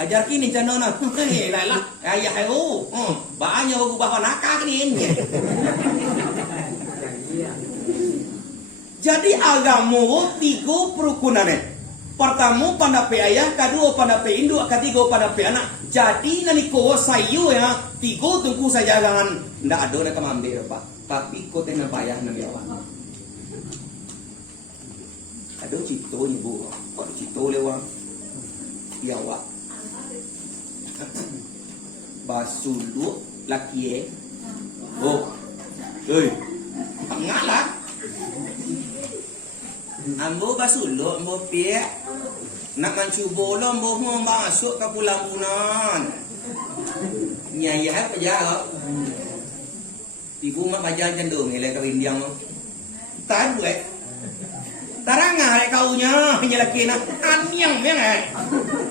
ajar kini canona. Lah ayah eu. Banyak aku bawa nakak ni. Jadi agama tiga perukunannya. Pertama pandape ayah, kedua pandape induk, ketiga pandape anak. Jadi nani ko sayu ya, tiga tungku saja jangan ndak ada nak ambil pak. Tapi ko tena payah nabi awak. Ada cito ni bu, kok cito lewat. Ya awak. Basulu laki oh, ngalah. Ambo basulu, ambo piak. Nak mencuba lo, ambo mau masuk ke pulang punan. Nyai apa ya? Ibu mak bajan cenderung ni, kau Indian lo. Tak boleh. Tarangah kaunya, hanya laki nak anyang memang.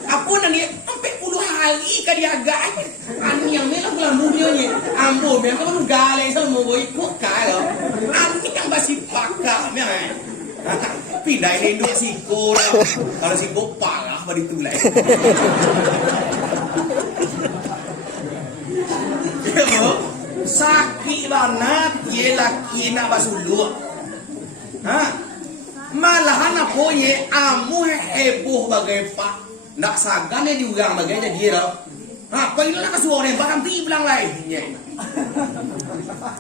Apa nanti sampai 10 hari ke dia agak anyang memang pulang dunia ni. Ambo memang kau galak sama mau ikut kau. Anyang basi pakar memang. Pindah ini induk siko lah. Kalau siko parah pada tulai. Sakit banget ye laki nak basulu. Malahan apa ye amu heboh bagai pak. Nak sagan ye diugang bagai jadi dah. Kau ini nak suara bahkan ti bilang lain.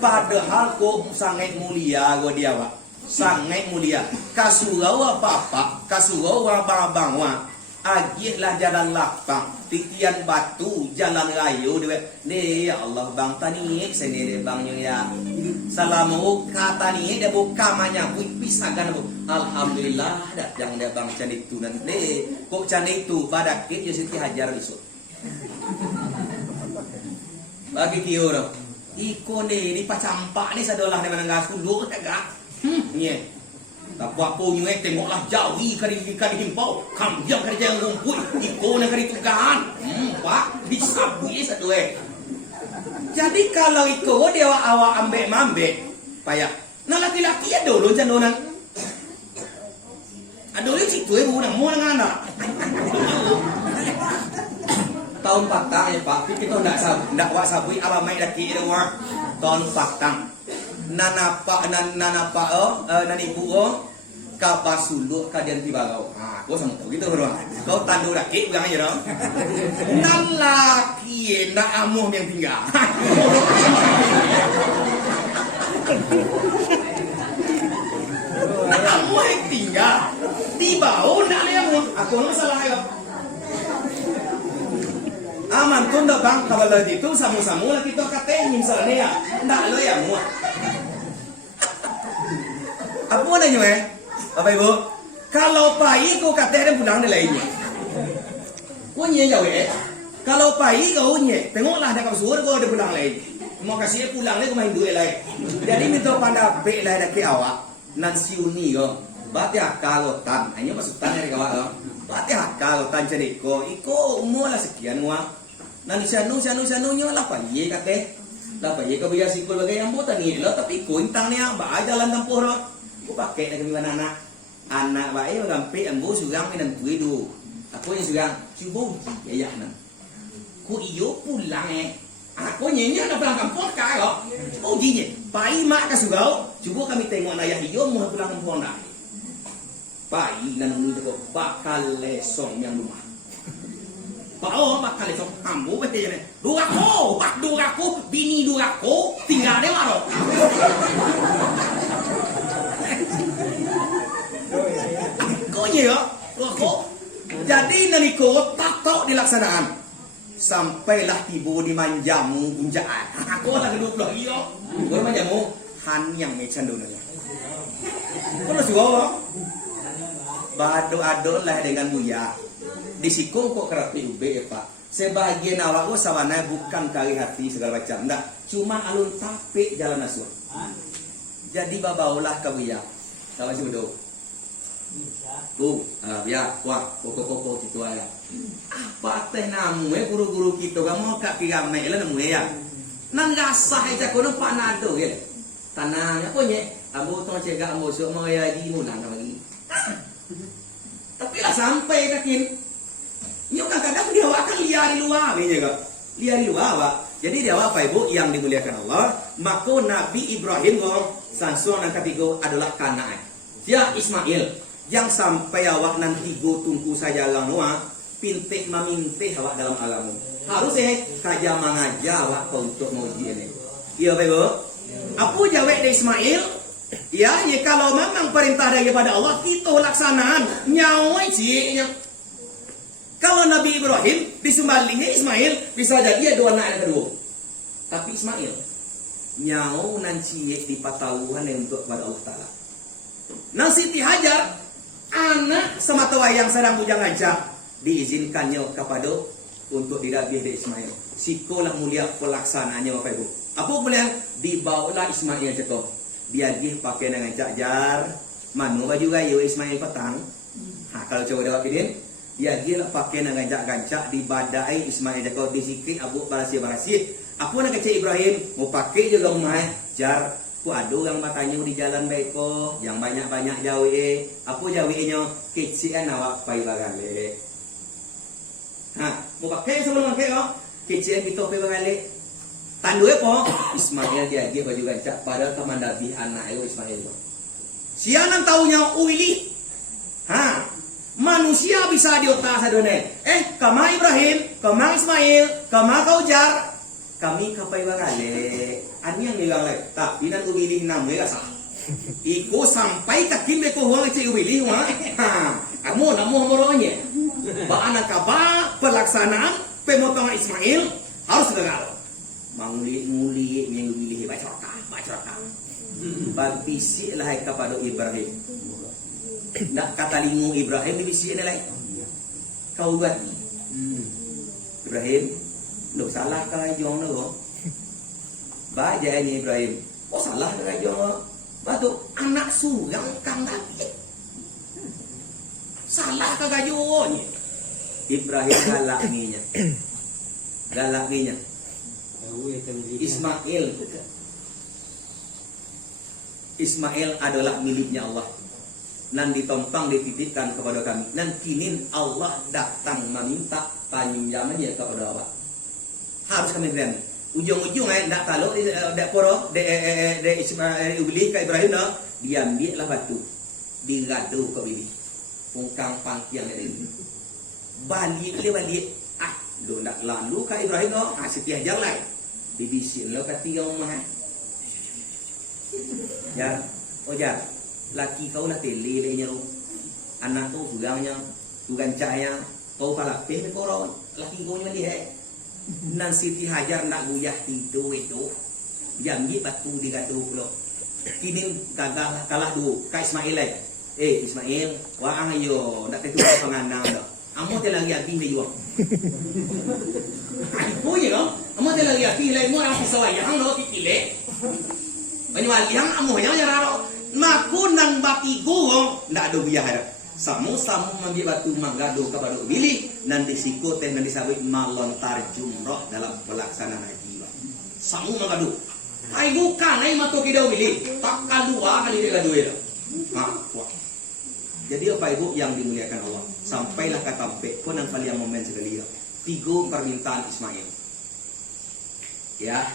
Padahal kau sangat mulia gua dia pak. Sangat mulia. Kasurau apa-apa, kasurau abang-abang wa. Agihlah jalan lapang, titian batu, jalan rayu dia. Ya Allah bang tani, sini dia bangnya ya. Salamu kata ni dia buka banyak pisakan bu. Alhamdulillah dah yang dia bang cantik tu nanti. Kok cantik tu pada kit je Siti Hajar besok. Bagi tiur. Iko ni pacampak ni sadolah ni menanggas dulu tak? Ni. Tak buat pun you tengoklah jauhi kari himpau. Kam jam kerja rumput. Iko nak kari tugahan. Pak, disabui satu Jadi kalau iko dia awak ambek payah. Nah laki-laki ada dulu jandonan. Ada dulu situ mau dengan anak. Tahun patang ya Pak, kita ndak wak sabui alamai laki dia wak. Tahun patang. Nanapa nanibu kabasulu kadian tibagau. Kau sama tahu gitu bro. Kau tandu laki bukan aja dong. Nalaki nak amuh yang tinggal. Nak amuh yang tinggal. Tibau nak amuh. Aku nak salah yo. Aman tu ndak bang kalau itu samu-samu lah kita katain misalnya ya. Ndak lo ya muah. Apa nanya Bapak Ibu? Kalau pai kau kata dia pulang dia lainnya. Kau nye jauh Kalau pai kau nye, tengoklah dia kau suruh kau dia pulang lain. Mau kasih pulang lagi kau main duit lain. Jadi minta pandai bek lain dak awak. Nan siuni kau. Bati akal kau tan. Hanya masuk tan dari awak kau. Bati akal kau tan jadi kau. Iko umur lah sekian wah. Nan sanu nya lah pai kata. Lah pai kau biasa ikut bagai yang buat ni lah tapi kau intang ni apa jalan tempuh lah. Aku pakai lagi mana anak baik gampi ambo sugang minang tui du. Aku yang sugang cuba ya nan. Ku iyo pulang Aku nyanyi nak pulang kampung kah kok? Oh gini, pai mak kasugau. Cuba kami tengok ayah iyo mau pulang kampung dah. Pai nan ni kok bakal lesong yang rumah. Pao bakal lesong ambo betul ni. Duraku, bini duraku tinggal dia maro. Ya, kok. Jadi naniko tak tahu dilaksanaan. Sampailah tiba di manjamu punjaan. Aku lah kedua pula iyo. Kau manjamu han yang mecan dulu. Kau nak suruh? Bado-ado lah dengan buya. Di sikung kok kerapi ube ya Pak. Sebagian awak sawana bukan kali hati segala macam. Ndak, cuma alun tapik jalan aswa. Jadi babaulah ke buya. Tahu sih betul. Ya, wah, pokok-pokok itu aja. Apa teh namu guru-guru kita kamu kak kigame lah namu ya. Nang gasah aja kono panado ya. Tanah apa nye? Ambo tong cegak ambo sok mau ya di mulang lagi. Tapi lah sampai kakin. Yo kadang-kadang dia akan liar di luar ini juga. Liar di luar, Pak. Jadi dia apa Ibu yang dimuliakan Allah, maka Nabi Ibrahim sansung yang ketiga adalah Kanaan. Dia Ismail yang sampai awak nanti go tunggu saja langwa pintik mamintih awak dalam alammu. Harusnya kaja mengajar awak untuk menguji ini. Iya Pak Ibu. Apa jawab dari Ismail? Ya, kalau memang perintah daripada Allah kita laksanaan nyawa sih. Kalau Nabi Ibrahim disembalihi Ismail bisa jadi dua anak yang kedua. Tapi Ismail nyawa nanti di patauan untuk kepada Allah Ta'ala. Nang Siti Hajar anak semata wayang sedang bujang aja diizinkannya kepada untuk dirabih dari Ismail. Sikolah mulia pelaksanaannya Bapak Ibu. Apa boleh dibawalah Ismail cakap. Dia gih pakai dengan jar manu baju gayu Ismail petang. Kalau coba dapat ini dia gila pakai dengan gancak di badai Ismail cakap disikit abu barasi. Aku nak kecil Ibrahim mau pakai juga rumah jar. Ku adu yang matanya di jalan baik ko, yang banyak-banyak jauh Aku jauhnya kecilan awak pai bagale. Mau pakai sebelum pakai kecilan kita pai bagale. Tandu po Ismail dia baju gancak padahal kemandabi anak Ismail. Sianan taunya uili. Manusia bisa diotak sadone. Kama Ibrahim, kama Ismail, kama Kaujar. Kami kapai bagale. Ani yang bilang lagi, tapi nan uili namanya sah. Iko sampai takim beko huang cek uili huang. Kamu namu moronya. Ba anak kaba pelaksanaan pemotongan Ismail harus gagal. Manguli yang uili baca raka. Babisi lah kepada Ibrahim. Nak kata lingu Ibrahim bisi ni lah. Kau buat Ibrahim, lo salah kau jong lo. Baca ini Ibrahim. Oh salah kau jong. Batu anak surang kang Nabi. Salah kau jong. Ibrahim galak ninya. Ismail adalah miliknya Allah. Nan ditompang dititipkan kepada kami. Nan kinin Allah datang meminta pinjamannya kepada Allah. Harus kami berikan. Ujung-ujung nak kalau dak poro de Ismail ubli ke Ibrahim dah diambillah batu. Digadu ke bibi. Pungkang pangkiang ini. Balik. Lo nak lalu ke Ibrahim dah Siti Hajar lah. Bibi sin lo kata rumah. Jar, jar. Laki kau nak teli lehnya lo. Anak tu tulangnya, gancanya, kau palapeh ke koron. Laki kau ni dia. Nan Siti Hajar nak guyah tidur itu. Jambi batu digatu lo. Kini gagal kalah dulu. Kak Ismail lagi. Ismail, wah ayo nak ketua penganang dah. Amo te lagi api ni jual. Aku je kan? Amo te lagi api lagi mo orang pisau yang lo kikile. Banyak yang amo yang raro. Maku nang baki gong ndak ada biar. Samu mengambil batu manggado kepada ubili nanti siko teh nanti sabit malontar jumroh dalam pelaksanaan haji. Samu manggado. Ai bukan ai mato kita ubili. Tak kadua kali dia gaduh ya. Jadi apa ibu yang dimuliakan Allah, sampailah kata pun yang kalian momen sekali ya. 3 permintaan Ismail. Ya.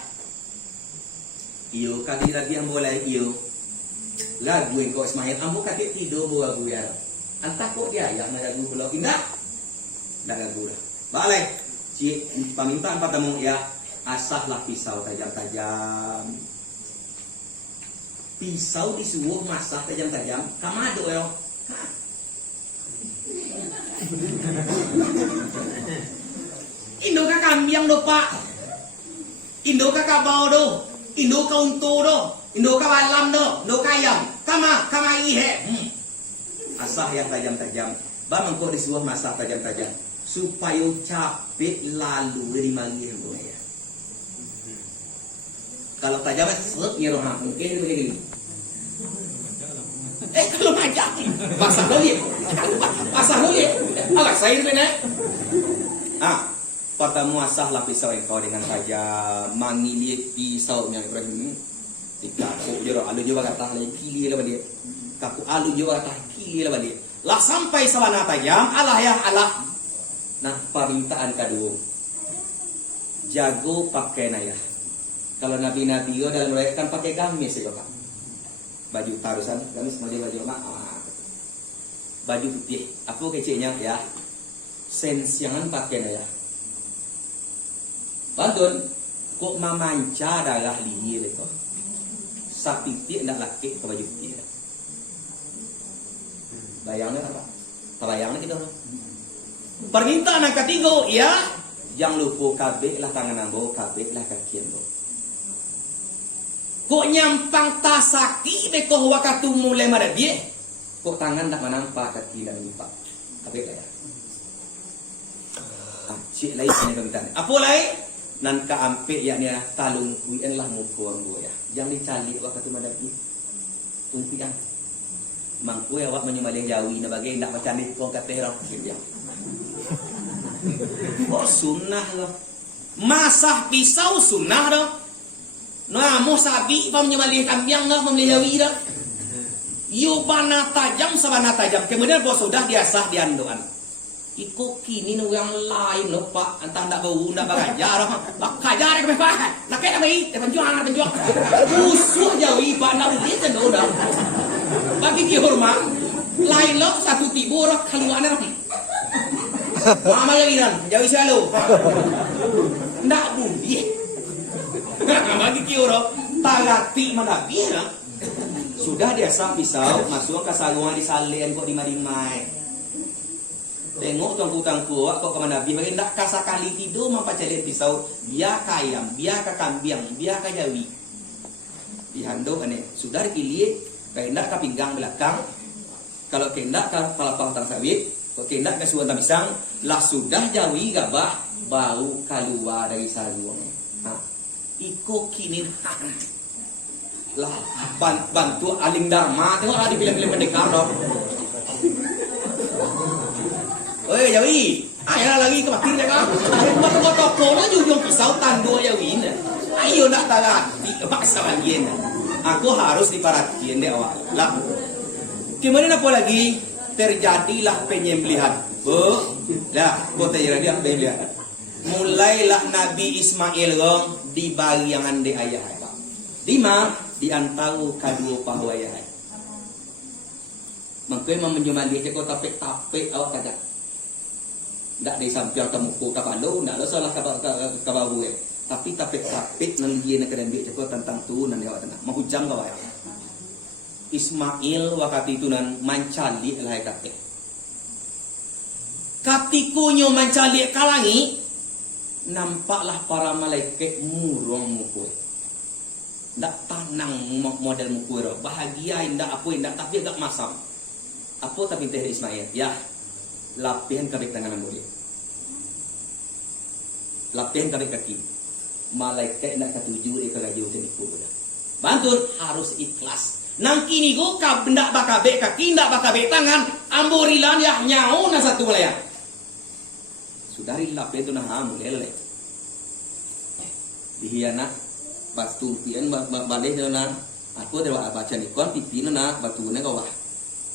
Iyo kaki lagi yang boleh iyo. Lagu yang kau Ismail, ambo kaki tidur bawa lagu ya. Antah kok dia yang lagu pulau indah. Dah lagu dah. Balik. Si permintaan pertama ya, asahlah pisau tajam-tajam. Pisau disuruh masak tajam-tajam. Kamado ya. Indo ka kambing do pak, Indo ka kabau do, Indo ka untu do, Indo ka balam do, Indo ka ayam, kama ihe. Asah yang tajam-tajam, bang kok disuruh masak tajam-tajam supaya capek lalu dari manggil ya. Kalau tajam set nyeroh mungkin begini. Kalau macam pasah lagi, agak saya ini benar. Pertama asahlah pisau engkau dengan tajam, mangili pisau yang Ibrahim. Kaku jero alu juga kata lagi kili lah dia. Kaku alu juga kata kili lah dia. Lah sampai sabana tajam, Allah ya Allah. Nah permintaan kedua, jago pakai naya. Kalau nabi-nabi yo dalam riwayat kan pakai gamis ya Pak. Baju tarusan, gamis model baju baju putih. Apa kecilnya ya? Sensiangan pakai naya. Bantun, kok memancar darah lihir itu. Sapi tiak nak laki ke baju putih. Bayangnya apa? Terbayangnya kita orang. Permintaan yang ketiga, ya, jangan lupa kabeh lah tangan ambo, kabeh lah kaki ambo. Kok nyampang tasaki bekoh wakatu mulai madabie, kok tangan tak menampak kaki dan lipat. Kabeh lah ya. Cik lain ini permintaan. Apa lain? Nan ka ampe yakni talung kuyen lah mukuan go ya. Jangan dicali waktu madabie. Tumpian. Mangku awak menyumalih jawi na bagai nak macam ni kau kata orang dia. Oh sunnah loh. Masah pisau sunnah dah. Nah mau sapi pam menyumalih kambing dah memelih jawi dah. Yo bana tajam sabana tajam. Kemudian bos sudah diasah diandoan. Iko kini nu yang lain loh Pak, entah ndak bau ndak bagajar, bagajar ke Pak, nak kena bayi, penjuang. Busuk jawi Pak nak beli tu dah. Bagi kihormat, lain loh satu tibur keluar dah. Mama lagi dan jawi selalu, ndak buli. Bagi kihormat, tagati mana biar. Sudah diasah pisau, masuk ke sarungan disalin kok di madimai. Tengok tangku-tangku kok ke Nabi bagi ndak kasa kali tidur mampacalin pisau biar ka ayam, biar ka kambing, biar ka jawi. Dihanduk ane sudah dipilih kayak ndak ka pinggang belakang. Kalau kendak ka palapang tang sawit, kok kendak ka suan tang pisang, lah sudah jawi gabah bau keluar dari sarung. Nah, iko kini lah bantu aling dharma tengoklah di film-film pendekar dong. Oi jawi, ayo lagi ke bakir ya kan? Buat toko lah jujung pisau tandu jawi ni. Ayo nak tarat, paksa lagi ni. Aku harus diperhatikan deh awak. Lah, kemudian apa lagi? Terjadilah penyembelihan. Oh, dah, kota jadi penyembelihan. Mulailah Nabi Ismail gong di bagian de ayah. Di mana? Di antara kedua pahu ayah. Mungkin menjumalih kau tapik awak kata. Ndak di samping temuku kapalo, ndak ada salah kabahu tapi tapik nan dia nak kena ambil cakap tentang tu nan dia awak mau hujang kau ya. Ismail wakati itu nan mancali lah kata. Katikunyo mancali kalangi nampaklah para malaikat murung muku. Ndak tanang model muku ro. Bahagia ndak apa ndak tapi agak masam. Apa tapi teh Ismail? Ya. Lapihan kabik tangan boleh. Lapihan kabik kaki. Malaikat nak ketujuh kagaju teniku dah. Bantun harus ikhlas. Nang kini go kab ndak bakabek kaki ndak bakabek tangan amborilan ya nyau na satu wilayah. Sudari lapihan tu nah mulai. Dihiana batu pian balik na aku terwa baca ni kon pipi na batu na kawah.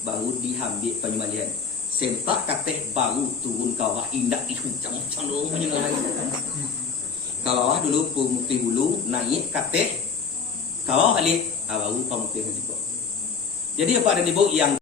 Baru diambil penyembelihan. Sentak kateh baru turun kawah indak dihuncang-huncang dulu menyelai. Kawah dulu pemutih bulu naik kateh kawah balik baru pemutih juga. Jadi apa ada di bawah yang